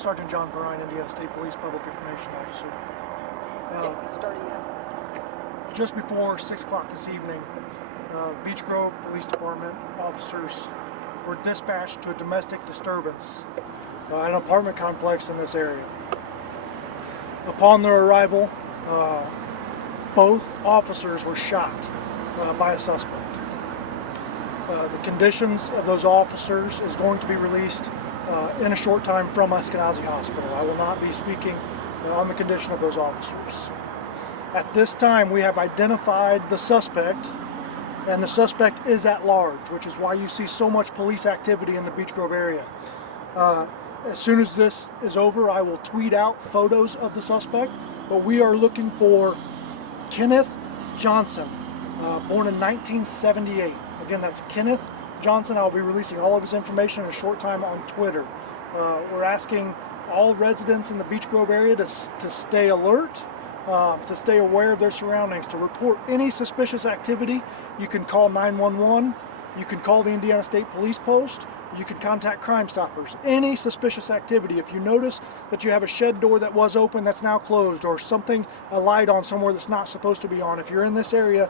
Sergeant John Brian, Indiana State Police Public Information Officer. Yes, starting now. Just before 6 o'clock this evening, Beech Grove Police Department officers were dispatched to a domestic disturbance at an apartment complex in this area. Upon their arrival, both officers were shot by a suspect. The conditions of those officers is going to be released in a short time from Eskenazi Hospital. I will not be speaking on the condition of those officers. At this time, we have identified the suspect, and the suspect is at large, which is why you see so much police activity in the Beech Grove area. As soon as this is over, I will tweet out photos of the suspect, but we are looking for Kenneth Johnson, born in 1978. Again, that's Kenneth Johnson. I'll be releasing all of his information in a short time on Twitter. We're asking all residents in the Beech Grove area to stay alert, to stay aware of their surroundings, to report any suspicious activity. You can call 911, you can call the Indiana State Police Post, you can contact Crime Stoppers. Any suspicious activity, if you notice that you have a shed door that was open that's now closed, or something, a light on somewhere that's not supposed to be on, if you're in this area,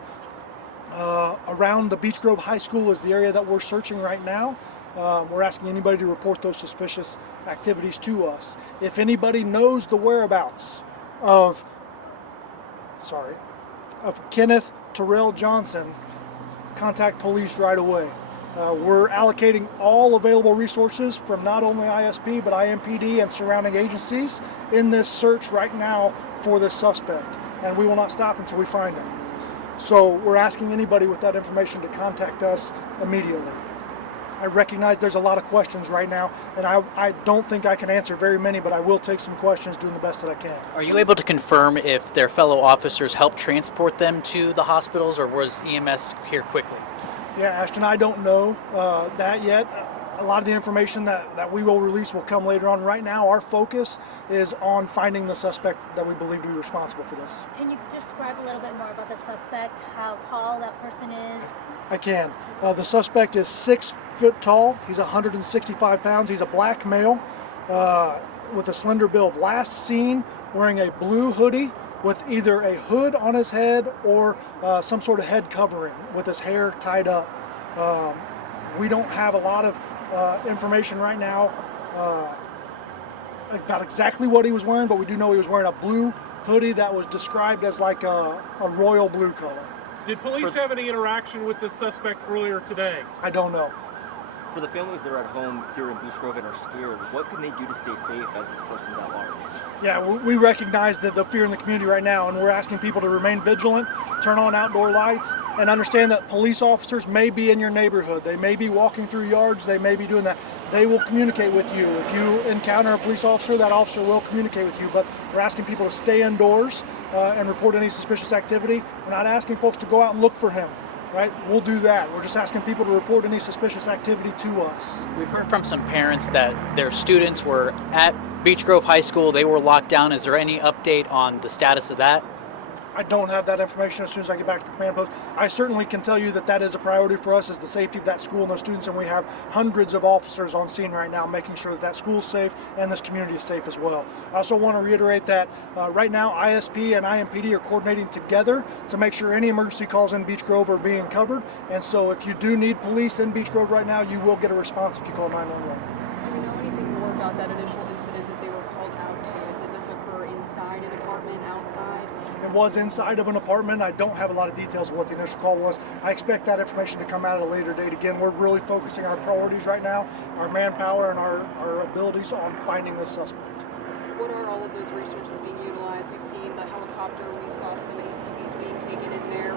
around the Beech Grove High School is the area that we're searching right now. We're asking anybody to report those suspicious activities to us. If anybody knows the whereabouts of Kenneth Terrell Johnson, contact police right away. We're allocating all available resources from not only ISP but IMPD and surrounding agencies in this search right now for this suspect, and we will not stop until we find him. So we're asking anybody with that information to contact us immediately. I recognize there's a lot of questions right now, and I don't think I can answer very many, but I will take some questions, doing the best that I can. Are you able to confirm if their fellow officers helped transport them to the hospitals, or was EMS here quickly? Yeah, Ashton, I don't know that yet. A lot of the information that we will release will come later on. Right now, our focus is on finding the suspect that we believe to be responsible for this. Can you describe a little bit more about the suspect, how tall that person is? I can. The suspect is 6 foot tall. He's 165 pounds. He's a black male with a slender build. Last seen wearing a blue hoodie with either a hood on his head or some sort of head covering with his hair tied up. We don't have a lot of information right now about exactly what he was wearing, but we do know he was wearing a blue hoodie that was described as like a royal blue color. Did police have any interaction with the suspect earlier today? I don't know. For the families that are at home here in Beech Grove and are scared, what can they do to stay safe as this person's at large? Yeah, we recognize the fear in the community right now, and we're asking people to remain vigilant, turn on outdoor lights, and understand that police officers may be in your neighborhood. They may be walking through yards, they may be doing that. They will communicate with you. If you encounter a police officer, that officer will communicate with you, but we're asking people to stay indoors and report any suspicious activity. We're not asking folks to go out and look for him. Right? We'll do that. We're just asking people to report any suspicious activity to us. We've heard from some parents that their students were at Beech Grove High School. They were locked down. Is there any update on the status of that? I don't have that information. As soon as I get back to the command post, I certainly can tell you that is a priority for us, is the safety of that school and those students, and we have hundreds of officers on scene right now making sure that school's safe and this community is safe as well. I also want to reiterate that right now ISP and IMPD are coordinating together to make sure any emergency calls in Beech Grove are being covered, and so if you do need police in Beech Grove right now, you will get a response if you call 911. Do we know anything more about that initial incident that they were called out to? Did this occur inside an apartment, outside? It was inside of an apartment. I don't have a lot of details of what the initial call was. I expect that information to come out at a later date. Again, we're really focusing our priorities right now, our manpower and our abilities on finding this suspect. What are all of those resources being utilized? We've seen the helicopter, we saw some ATVs being taken in there.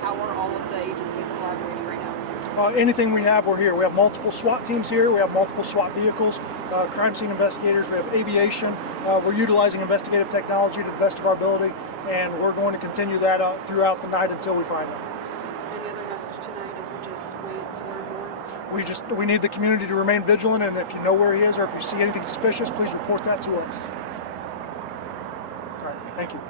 How are all of the agencies collaborating right now? Anything we have, we're here. We have multiple SWAT teams here. We have multiple SWAT vehicles, crime scene investigators. We have aviation. We're utilizing investigative technology to the best of our ability, and we're going to continue that throughout the night until we find them. Any other message tonight as we just wait to learn more? We need the community to remain vigilant, and if you know where he is or if you see anything suspicious, please report that to us. All right, thank you.